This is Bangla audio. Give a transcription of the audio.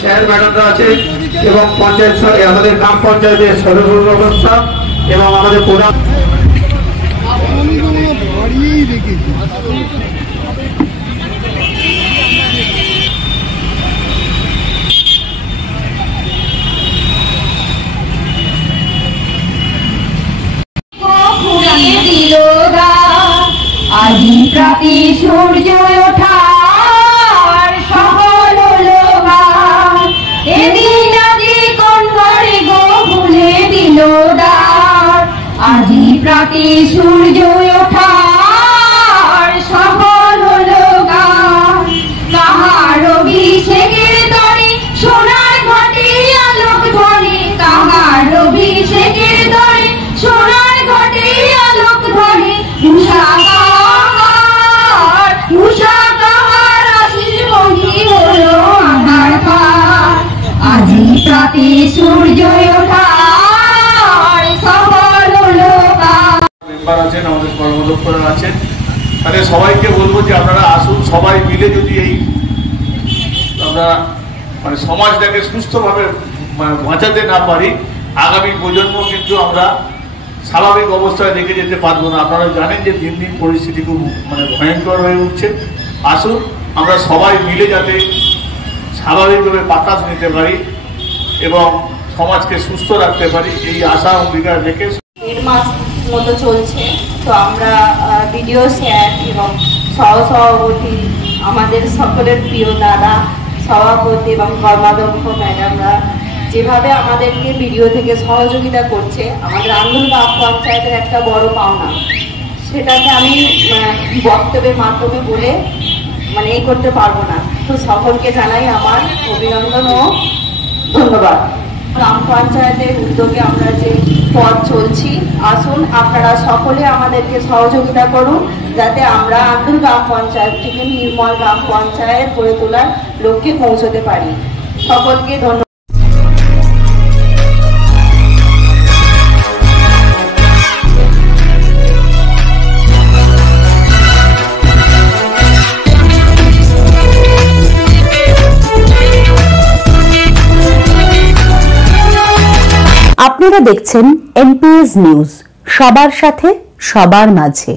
शहर मैडमরা আছে এবং পঞ্চায়েত আমাদের গ্রাম পঞ্চায়েতের সরকারি ব্যবস্থা এবং আমাদের প্রধান বাড়িয়েই রেখেছি। আজি প্রাতে সূর্য ওঠার সকল লোগান এদিন আজি কোন ঘরে গো খুলে দিল দ্বার আজি প্রাতে সূর্য ওঠার সকল লোগান কাহার অভিষেকের তরে সোনার ঘটে আলোক ধরে কাহার অভিষেকের তরে সোনার ঘটে আলোক ধরে সূর্য ওঠার সকল লোকান মেম্বার আছেন, আমাদের কর্মদক্ষরা আছেন, তাহলে সবাইকে বলবো যে আপনারা আসুন, সবাই মিলে যদি এই আমরা মানে সমাজটাকে সুস্থভাবে বাঁচাতে না পারি, আগামী প্রজন্ম কিন্তু আমরা স্বাভাবিক অবস্থায় রেখে যেতে পারবো না। আপনারা জানেন যে দিন দিন পরিস্থিতি খুব ভয়ঙ্কর হয়ে উঠছে। আসুন আমরা সবাই মিলে যাতে স্বাভাবিকভাবে বাতাস নিতে পারি এবং সমাজকে সুস্থ রাখতে পারি, এই আশা অঙ্গীকার রেখে 1.5 মাস মতো চলছে। তো আমরা ভিডিও শেয়ার এবং সহসভাপতি আমাদের সকলের প্রিয় দাদা সভাপতি এবং কর্মাধ্যক্ষ ম্যাডামরা যেভাবে আমাদেরকে ভিডিও থেকে সহযোগিতা করছে, আমাদের আন্দোলন গ্রাম পঞ্চায়েতের একটা বড় পাওনা, সেটাকে আমি বক্তব্যের মাধ্যমে বলে এই করতে পারবো না। তো সকলকে জানাই আমার অভিনন্দন ও ধন্যবাদ। গ্রাম পঞ্চায়েতের উদ্যোগে আমরা যে পথ চলছি, আসুন আপনারা সকলে আমাদেরকে সহযোগিতা করুন যাতে আমরা আন্দুল গ্রাম পঞ্চায়েত থেকে নির্মল গ্রাম পঞ্চায়েত গড়ে তোলার লক্ষ্যে পৌঁছতে পারি। সকলকে ধন্যবাদ। আপনারা দেখছেন এনপিএস নিউজ, সবার সাথে সবার মাঝে।